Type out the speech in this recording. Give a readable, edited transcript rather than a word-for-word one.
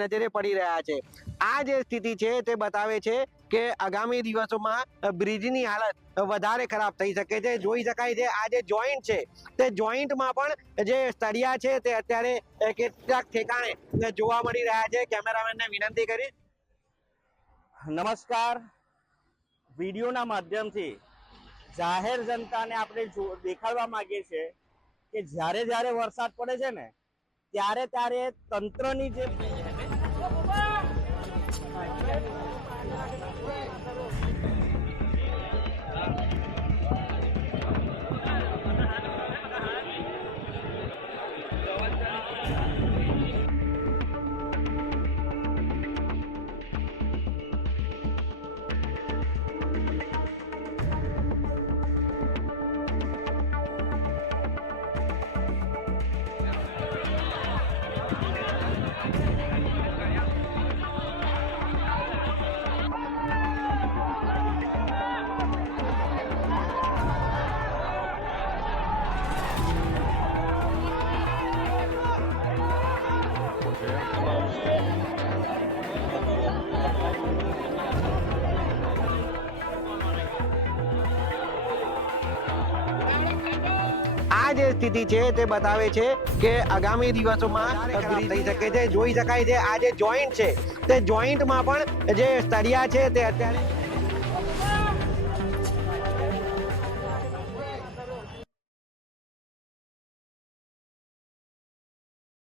નજરે પડી રહ્યા છે। આ જે સ્થિતિ છે તે બતાવે છે કે આગામી દિવસોમાં બ્રિજની હાલત વધારે ખરાબ થઈ શકે છે। જોઈ શકાય છે આ જે જોઈન્ટ છે તે જોઈન્ટમાં પણ જે સળિયા છે તે અત્યારે કેટલાક ઠેકાણે જોવા મળી રહ્યા છે। કેમેરામેનને વિનંતી કરીશ। નમસ્કાર। વિડીયોના માધ્યમથી જાહેર જનતાને આપણે દેખાડવા માંગીએ છીએ કે જ્યારે જ્યારે વરસાદ પડે છે ને ત્યારે ત્યારે તંત્રની જે આ જે સ્થિતિ છે તે બતાવે છે કે આગામી દિવસોમાં ખરાબ થઈ શકે છે। જોઈ શકાય છે આ જે જોઈન્ટ છે તે જોઈન્ટમાં પણ જે સળિયા છે તે અત્યારે